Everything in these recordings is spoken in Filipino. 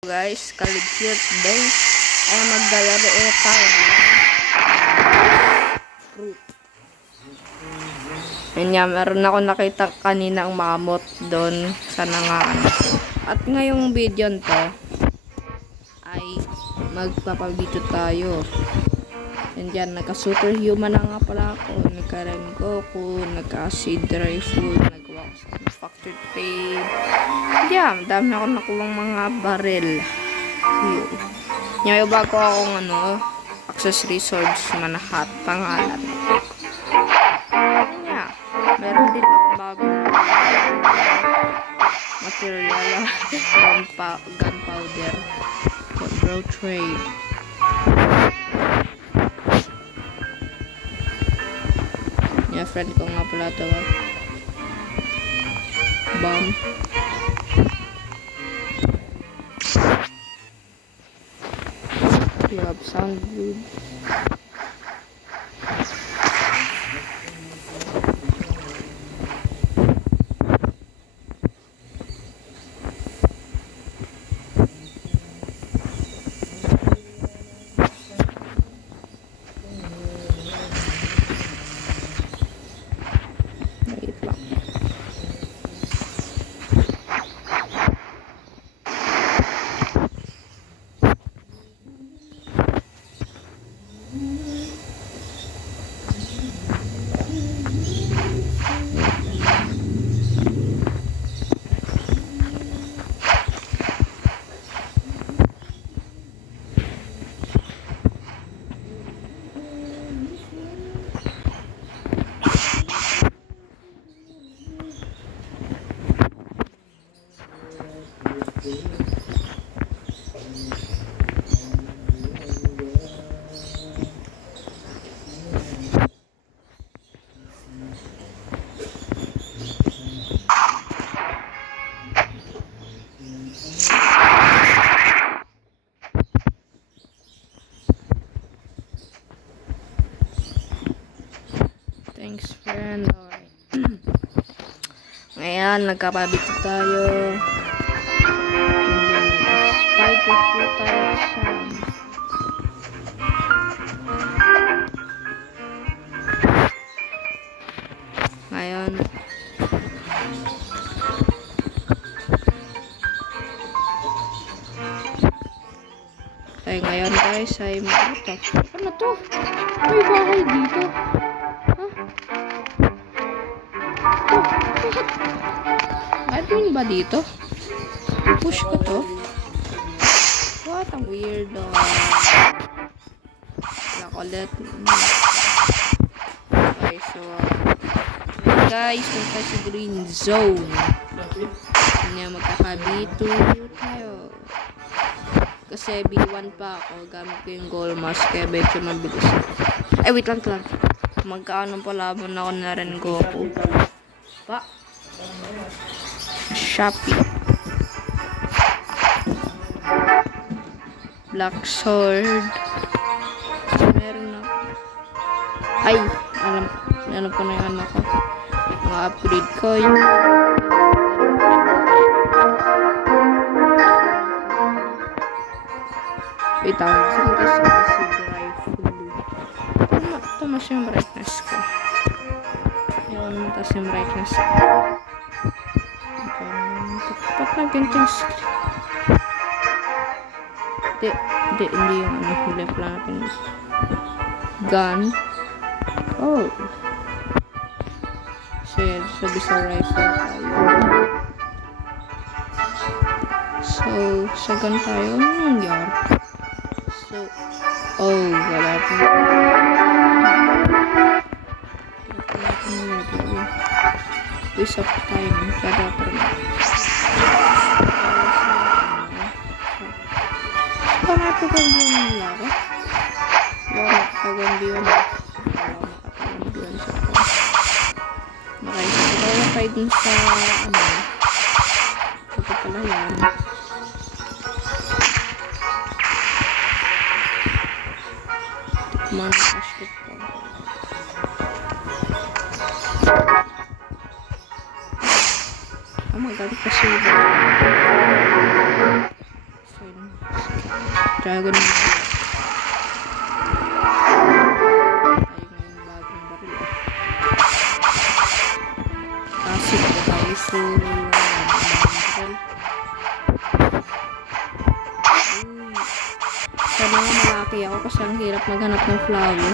Guys, Caligcure today ay maglalaro ulit tayo ng fruit. Yun nga, meron ako nakita kanina ang mamot doon sa nangaan. At ngayong video to ay magpapabito tayo. And yan, nagka-superhuman na nga pala ako. Nagka-Rengoku, nagka-Seed Dry Food, nagawa ko sa Factory Trade. Yeah, dami ako nakulang mga baril. Ngayon bago akong accessory swords manahat pangalan. Yeah, meron din bagong material gunpowder bro trade. Yeah, friend ko nga pala ito. Bomb. You have sound good. Thanks, friend. Alright. Ngayon, nagkapabito tayo. Spider fruit tayo sa ngayon. Ay, ngayon guys, ay mabuta. Ano to? May bahay dito. Admin ba dito? Push ko to? What a weirdo. Nakulit. Okay, so guys, punta sa green zone. Hindi magkakabito tayo. Kasi B1 pa ako. Gamit ko yung gold mask. Kaya medyo mabilis. Ay, wait lang. Magkaano pala mo na ako na Rengoku. Pa. Shopee. Black sword. Meron na. Ay, alam ko na yung ano ko. Mga upgrade ko. Wait, saan kasi si drive food. Tumas yung brightness ko. Yun, mataas yung brightness ko. Ba't na ganito yung screen? Hindi yung huli pala natin. Gun. Oh. So, yan. Sabi sa rifle tayo. So, sa gun tayo. Ano nangyari? So, oh, wala po. Waste of time. Kada pa rin. Parang napagandaan nila ako. Wala napagandaan. Nakaya tayo din sa ito pala yan. Tikman na flashlight ko. Magalit kasi yun. So, Dragon Ball. Tayo ngayong bagong baril. Classic na tayo full. Baril. Sana nga malaki ako kasi ang hirap maghanap ng flower.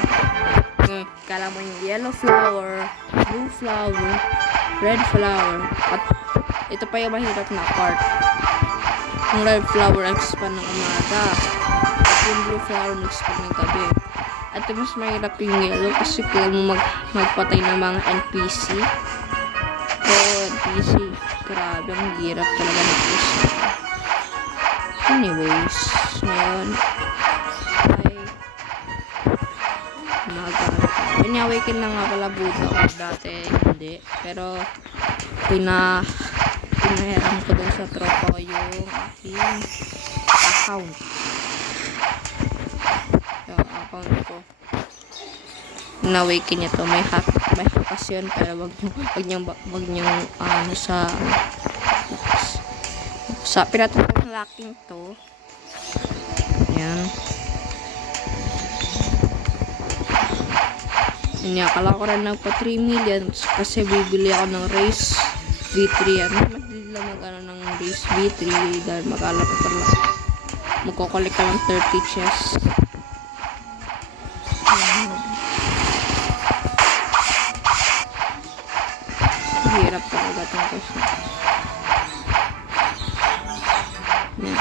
Kala mo yung yellow flower, blue flower, red flower, at ito pa yung mahirap na part. Yung red flower nag-spawn ng umaga, at yung blue flower nag-spawn ng gabi. At mas mahirap yung yellow kasi kailangan mo magpatay ng mga NPC. NPC, grabe, ang hirap talaga ng push. Anyways, ngayon ay Awaken na nga pala buta ko dati, hindi. Pero pinahiram ko dun sa tropa ko yung aking account. Yung account ko. Na-awaken niya to. May hack kasi yun, pero wag niyong sa pinatapos locking to. Yan. Akala ko rin nagpa 3 million kasi bibili ako ng race V3 yan. Madali lang ng race V3 dahil mag-alap pa lang. Magkukulik ka ng 30 chests. Hirap talaga itong question.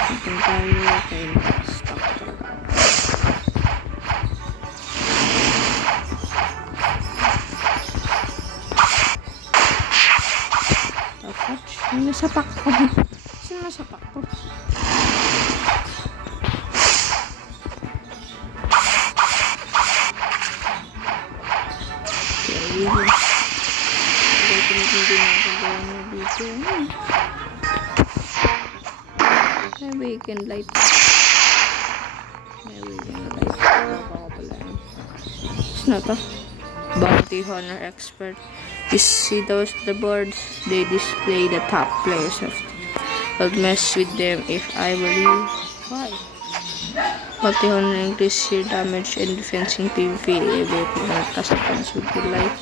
Itong tayo kaya stock talaga. Sino nasapak ko? Sino nasapak ko? Okay. Okay, tinitindi natin gawin mo dito. May weekend light. May weekend light. Baka pala yan. Sino to? Bounty Hunter Expert. You see the boards? They display the top players of. I'll mess with them if I were you. Why? Bounty Hunter increase your damage and defense in PvP. Able to cast attacks with your life.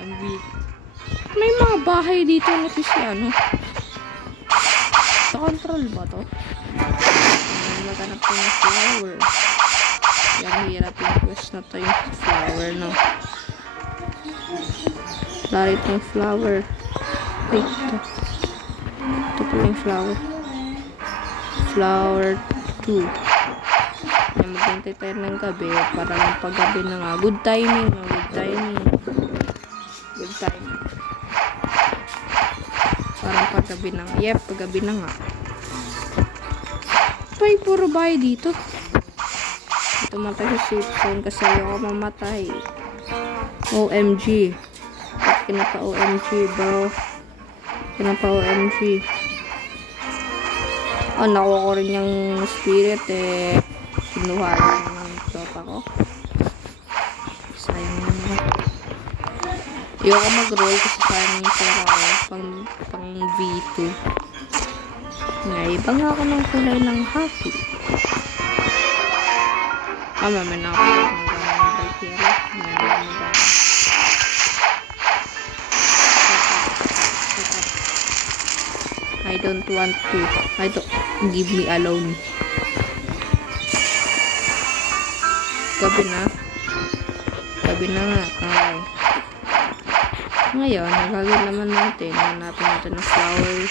I'm weak. May mga bahay dito na Cristiano. Sa control ba to? Maghanap ko ng flower. Yan, hirap yung quest na to yung flower, no? Larit yung flower. Wait, ito. Ito pala yung flower. Flower 2. Yan, maghintay tayo ng gabi para magpagabi na nga. Good timing, no? Good timing. Good timing. Parang paggabi na nga. Yep, paggabi na nga. Ay, puro bahay dito. Tumatay sa cellphone kasi ako mamatay. OMG. Ba't kinapa OMG, bro? Kinapa OMG. Oh, nakuha ko rin yung spirit eh. Kinuha lang ng tropa ko. Sayang naman. Ayoko mag-roll kasi sayang yung pera ko. Pang V2. Naiba nga ako ng kulay ng happy. May na ako ng bright yellow. I don't want to. Give me alone. Gabi na. Gabi na nga. Okay. Ngayon, nagagawin naman natin. Hanapin natin ng flower.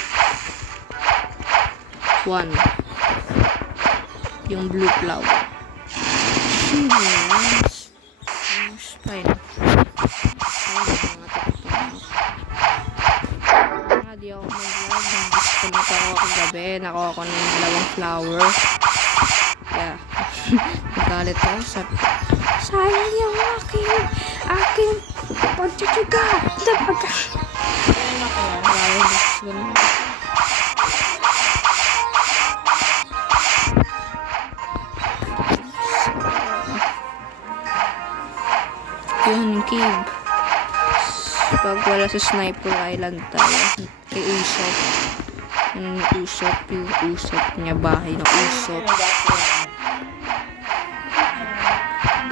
1. Yung blue flower. Yes. Fine. Di ako mag-vlog. Disconnect ako kagabi. Nakuha ko ng dalawang flower. Yeah. Nagalit ako. Sayang yung aking pagtitiga. Ayun ako. Ganun. Yun, cave. Pag wala sa Sniper Island tayo. Kay Usopp. Yung Usopp niya, bahay ng Usopp.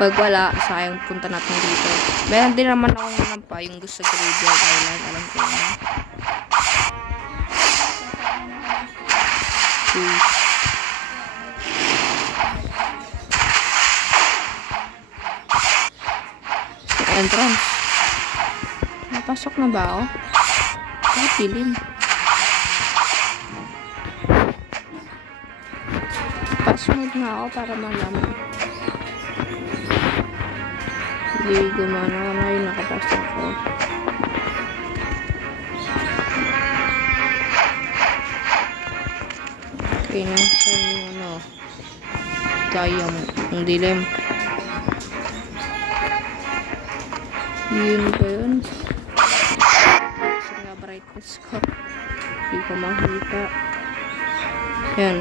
Pag wala, sayang punta natin dito. Meron din naman akong naman pa yung gusto sa Graveyard Island. Alam ko yun. Entrance. Napasok na ba ako? Pilim. Pass-mode na ako para malaman. Hindi gumana na yung nakapasok ko. Okay na. Saan yung ano? Diamond. Yung dilim. Yun ba yun? Kasi nga brightness ko. Hindi ko makita. Yan.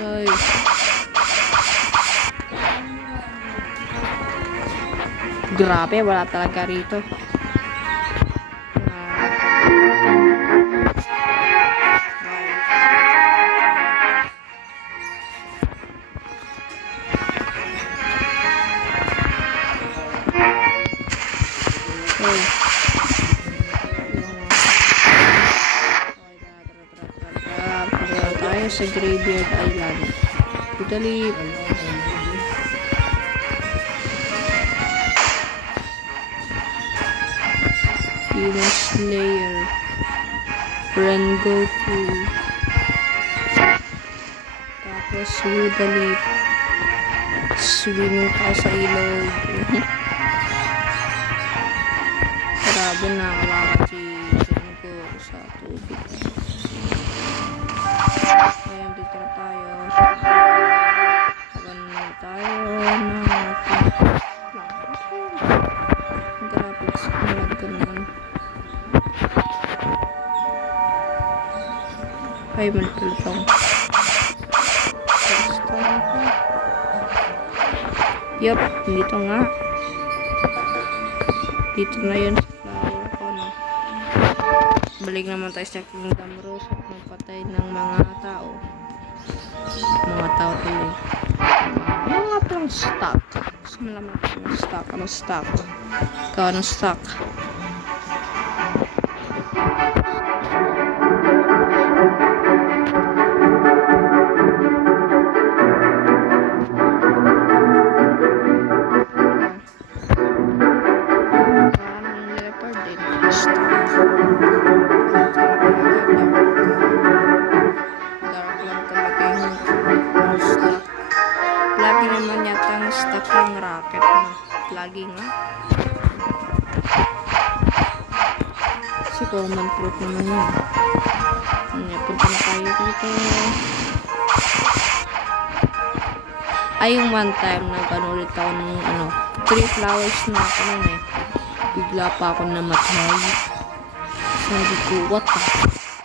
Ay. Grabe, wala talaga rito. Tayo sa Graveyard Island. Dali. Demon Slayer. Rengoku. Tapos Dali. Swimming ka sa ilog. Grabe na kawawa si Rengoku sa tubig. Ayan, dito na tayo. Ganun tayo na graphics ulag ko naman. Ay, manipultong. Yup, dito nga. Dito na yun sa flower ko, no? Balik naman tayo sa Kingdom Rose at magpatay ng mga tao. Mga tao tuloy. Mga pang stock. Gusto mo naman ng stock. Anong stock? Ikaw anong stock? Parang leopard din. Stock. Lagi naman yata ang stock yung rocket na. Lagi nga. Kasi common fruit naman yun. Punta na tayo dito. Ay, yung one time nag-anulit ako ng 3 flowers na ako nun eh. Bigla pa ako namatay. Sabi ko, what the?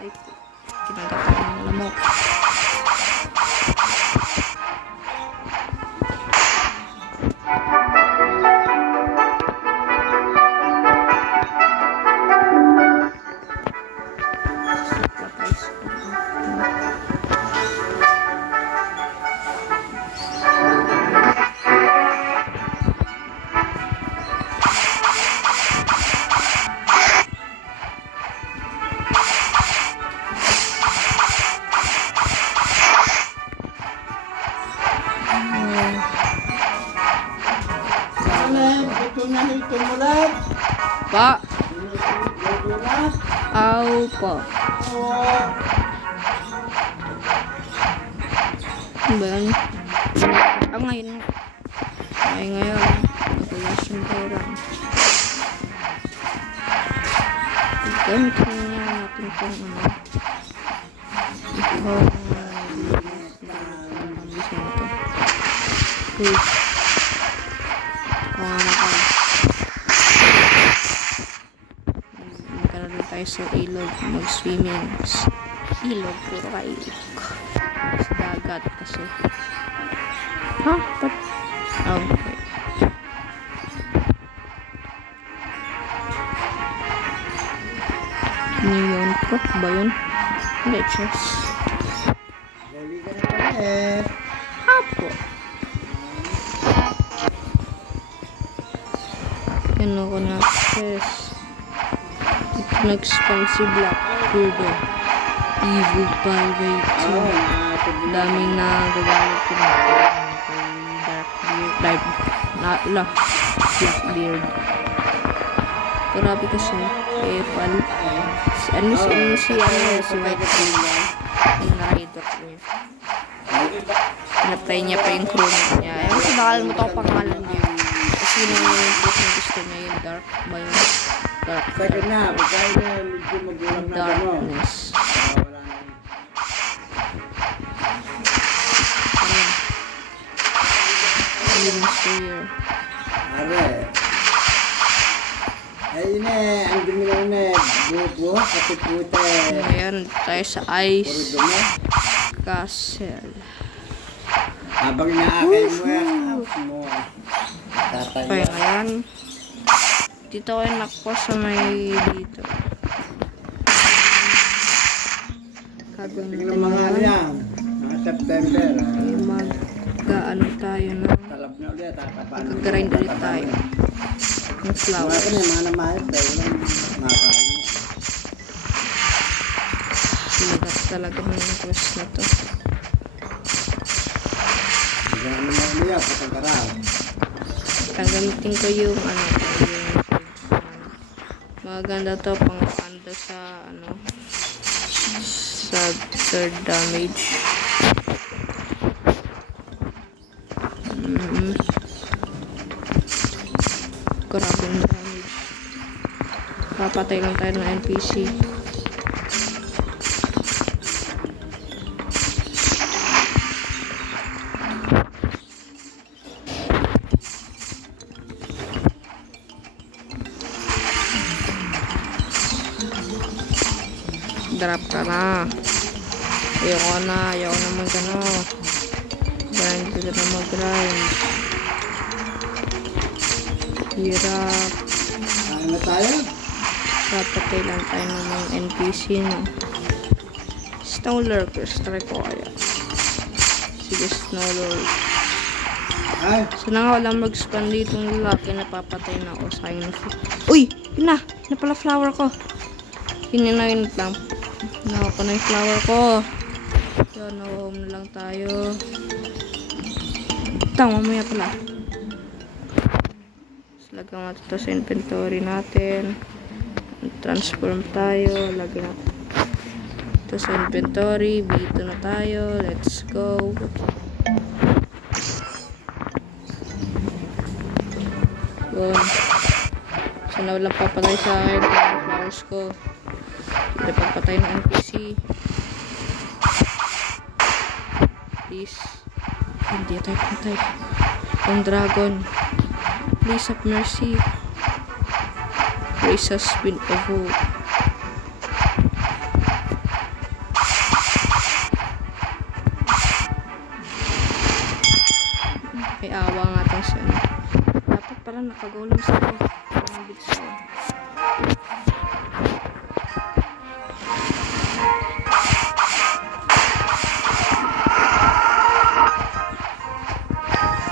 Ay, kinagat ako ng lamok. Pa. Aw po. Ano ba yan? Ngayon. Ay, ngayon. Nagulas yung pera. Gamit na natin itong tayo sa ilog, mag-swimming. Ilog, puro ka ilog. Sa dagat kasi. Ha? Oh, ba yun? Hindi, chess. Galing ka na pala eh. Apo. Yan ako na chess. Ito nag-spam si Blackbeard eh. Evil Pirate. Daming nagagamit ko na. Kay Blackbeard. Grabe kasi. Eh, paano? Si Whitebeard. Yung narrator ko niya. Pinatry niya pa yung crewmate niya. Ewan ko, nakalimutan ko pangalan niya. Kasi yun yung gusto niya yung dark ba yung dark? Second na, pagkain na medyo magulang na gano'n. Darkness. Wala na. Demon Slayer. Are. Ay, yun eh. Ang dumi na yun eh. Buho, pati puta eh. Ngayon, tayo sa Puro Ice dumi. Castle. Habang inaakay mo yan, house mo. Tatay. Kaya ngayon, dito kayo nakpo sa may dito. Gagawin Tingnan natin mga ano ngayon. yan. Mga September. Ay, mag-ano tayo na. Talap na ulit. Tatapan. Mag-grind ulit tayo. Ng Mga flowers. ka na yung mga namahit eh. Walang makakain mo. Silagat talaga ng quest na to. Tingnan mo na niya. Patagkaraw. Gagamitin ko yung maganda to pang panda sa sa third damage. Grabe yung damage. Papatay lang tayo ng NPC. Drop ka na. Ayoko na mag-ano. Grind ko na mag-grind. Hirap. Kain na tayo. Papatay lang tayo ng mga NPC, no? Snow Lurkers. Try ko kaya. Sige, Snow Lurkers. Ay. Sana nga walang mag-spawn dito ng lalaki. Napapatay na ako. Sayang na. Uy! Yun na! Yun na pala flower ko. Hininawin lang. Nawa ko na yung flower ko. Yan, na-home na lang tayo. Mamaya pala. Lagyan natin ito sa inventory natin. Transform tayo. Lagyan natin ito sa inventory. Bito na tayo. Let's go. Yun. Sana walang papatay sa akin. Flowers ko. Hindi pagpatay ng NPC. Please. Hindi tayo patay. Yung dragon. Please have mercy. Race has been evoked. May awa nga itong siya. Dapat pala nakagulong sa ako. Parang bilis ako.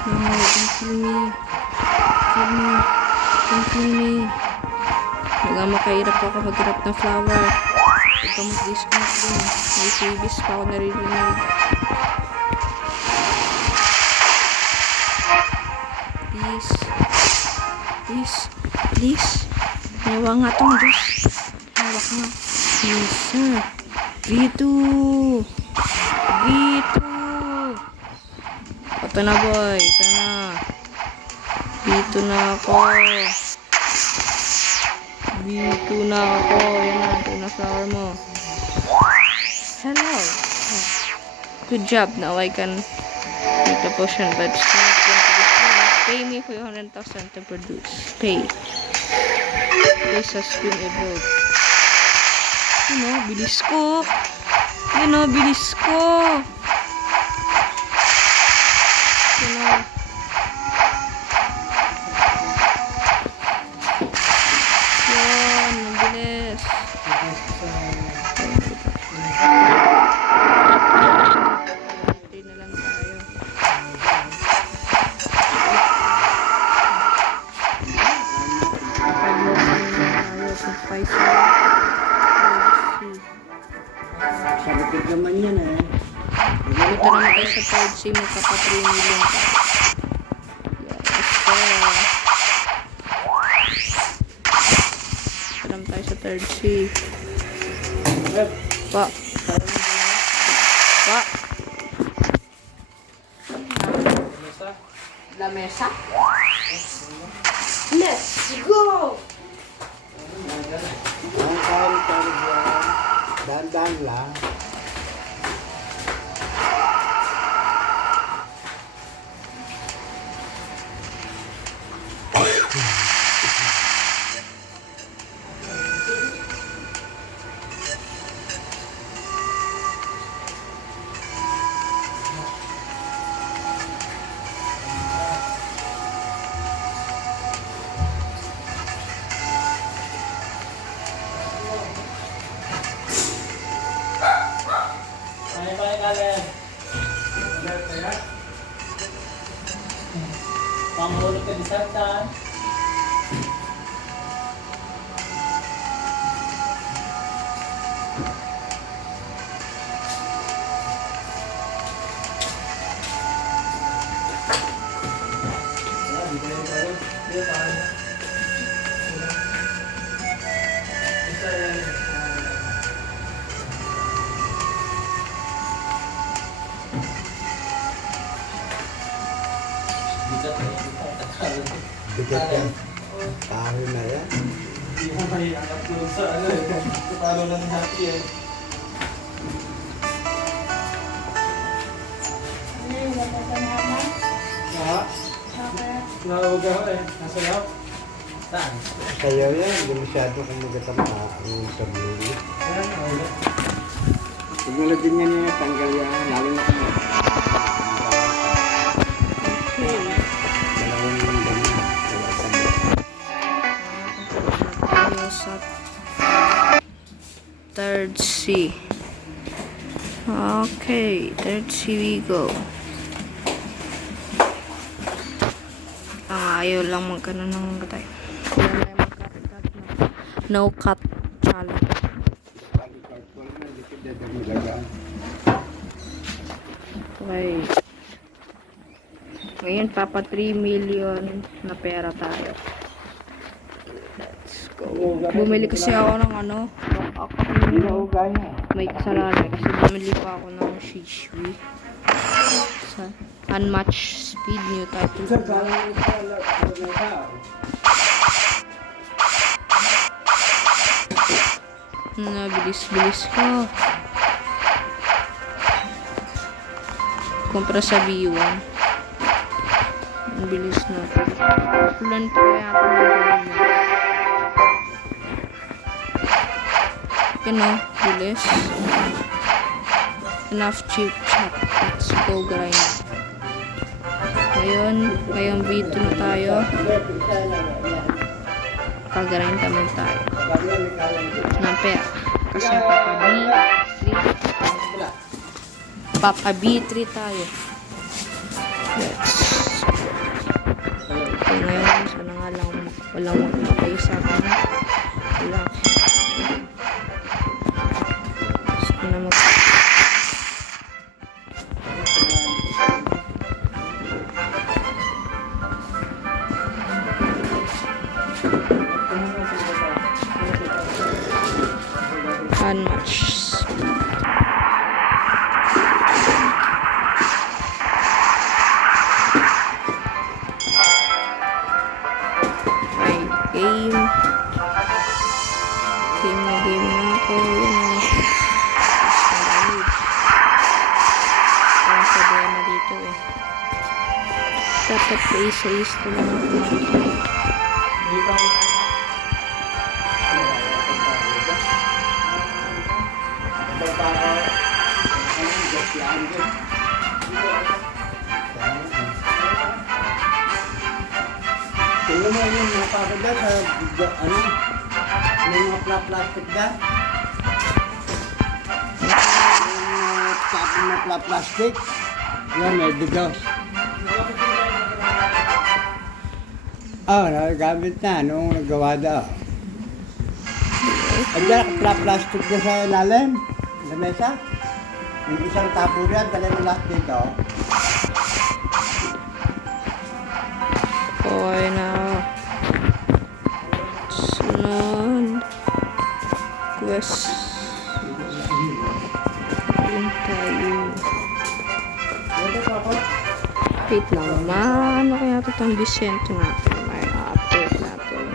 No, don't kill me. Kill me. Don't kill me. Makairap ako mag-grab ng flower. Huwag ka mag-disconnect din. May CVs pa ako naririnig. Please. Please. Please. Nawa nga tong Diyos. Hawak nga. Yes, sir. V2. V2. Ito na, boy. Ito na. V2 na ako. V2 na ako. Yan na. Ito na flower mo. Hello. Oh. Good job. Now I can make the potion, but still pay me 500,000 to produce. Pay. This has been evolved. You know, bilis ko. You know, bilis ko. You know. Yan, ang bilis. gaman yan eh. Punta naman tayo sa third C, magkapa 3 million pa. Yes, sir. Punta naman tayo sa third C. Pa. Pa. La mesa? Let's go! Ang kain dyan. Dahan-dahan lang. Pamulot ka di satan. Bigat yan. Tayo na yan. Hindi mo may anak doon sa ano eh. Sa talo ng hati eh. Ha? Nawag ako eh. Nasa loob? Saan? Sayaw yan. Hindi masyado kung magatama ang sarili. Saan? Nawag. Huwag mo na din yan yung tanggal yan. Lalo na kung dalawang ganyan. Tayo sa third C. Okay, third C we go. Ayaw lang magkano ng tayo. No cut challenge. Okay. Ngayon, papa 3 million na pera tayo. Let's go. Bumili kasi ako ng ano, may kasalanan kasi bumili pa ako ng Shishui sa unmatched speed new title. Bilis ko. Kumpara sa B1. Ang bilis na. Ulan pa kaya ako mag-ulan. Yun o, bilis. Enough chip chat. Let's go grind. Ngayon B2 na tayo. Pag-grind naman tayo. Ng pera. Kasi Papa B3 tayo. Let's. Okay, ngayon, sana nga lang walang magpapay sa akin. Wala. Gusto na mag... Unmatched. Game na ako. Parang problema dito eh. Dapat pa isa-is ko lang ako. Tingnan mo yung mga pagoda sa ano? May mga plastic da? Yung sabi na plastic. Yan, may digos. Nagagamit na nung nagawa daw. At dyan, plastic na sa ilalim. Sa mesa. Yung isang tabo yan, dala mo lahat dito. Okay na. Sunod. Quest. Yun tayo. Ano pa ako? Wait lang. Ano kaya ito itong Vicente natin? May update natin.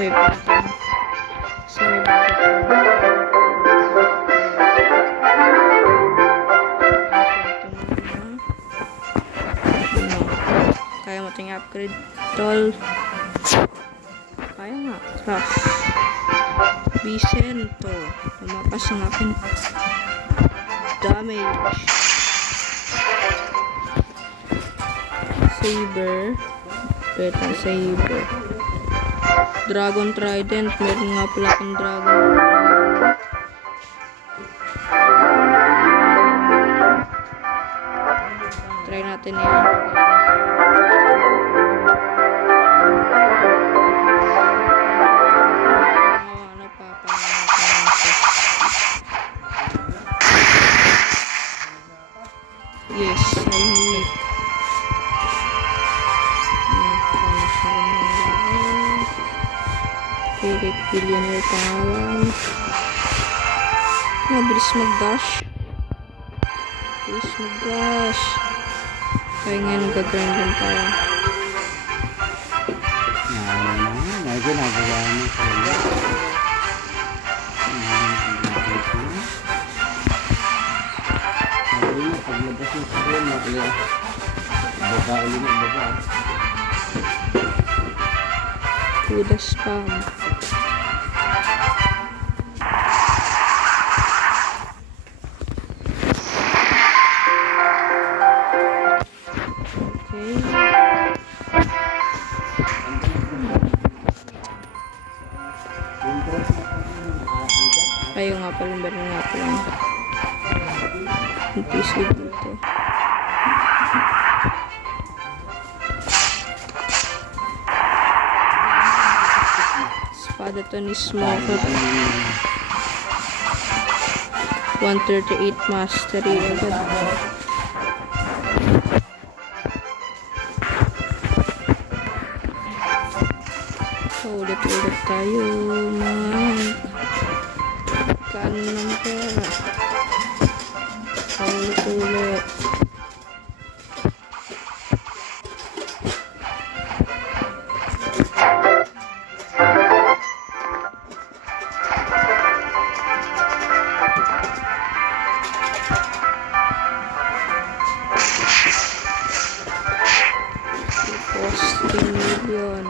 Wait lang. Sorry bakit kaya mo ito upgrade tol. Kaya nga. Trust. Vicento. Lumakas ang aking damage. Saber. Wait lang, Saber. Dragon Trident. Meron nga pala akong Dragon. Try natin yan. Ano pa pa yes, I need. Eric Billionaire pangalan. Bilis mag-dash. Bilis mag-dash. Kaya ngayon gagrind lang tayo. May ginagawa mo sa wala. Sabi mo, paglabas mo sa wala, mabili. Baba ulit ng baba. To the spam. Kayo nga pala, meron nga pala. Yung PC dito. Espada to ni Smoker. 138 mastery agad. Ulit-ulit tayo, mga kaan ng pera. Ulit-ulit. $60 million.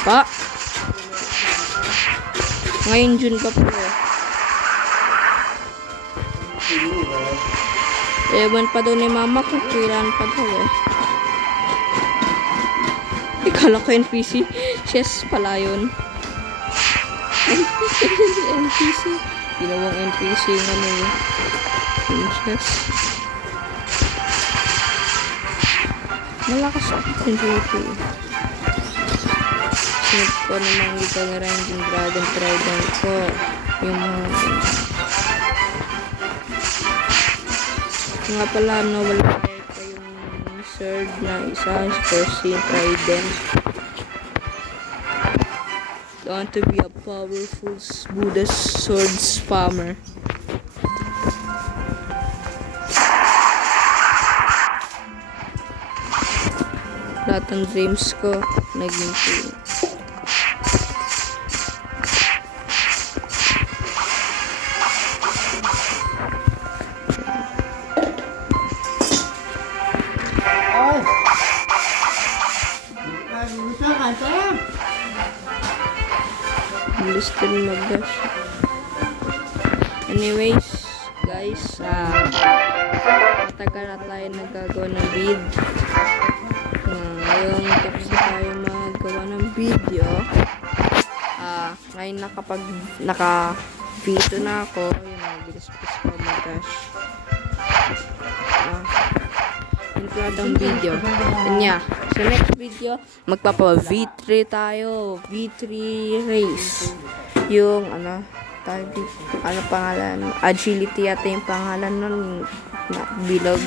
Pa! Ngayon June pa po. Ewan pa daw ni mama kung kailan pa daw eh. Ikala ko NPC. Chess pala yun. NPC. Ginawang NPC nga nila. Yung chess. Malakas yung GP. Sunod ko namang ibang range yung Dragon Trident ko. Yung nga pala, no, wala pa yung sword na isa, Scorpion Trident. Want to be a powerful Buddha sword spammer. Lahat ng dreams ko naging true. Ay! Gusto ka kanta? Bilis din mag-dash. Anyways, guys, matagal na tayo nagagawa ng vid. Ngayon, tapos na tayo magawa ng video. Ngayon naka-video na ako. Yun, bilis-bilis ko mag-dash. Yung video. Kanya. Sa next video, magpapa V3 tayo. V3 race. Yung, tayo dito. Ano pangalan? Agility yata yung pangalan nun. Na, bilog.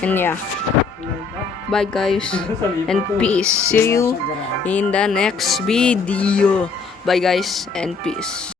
And yeah. Bye guys. And peace. See you in the next video. Bye guys and peace.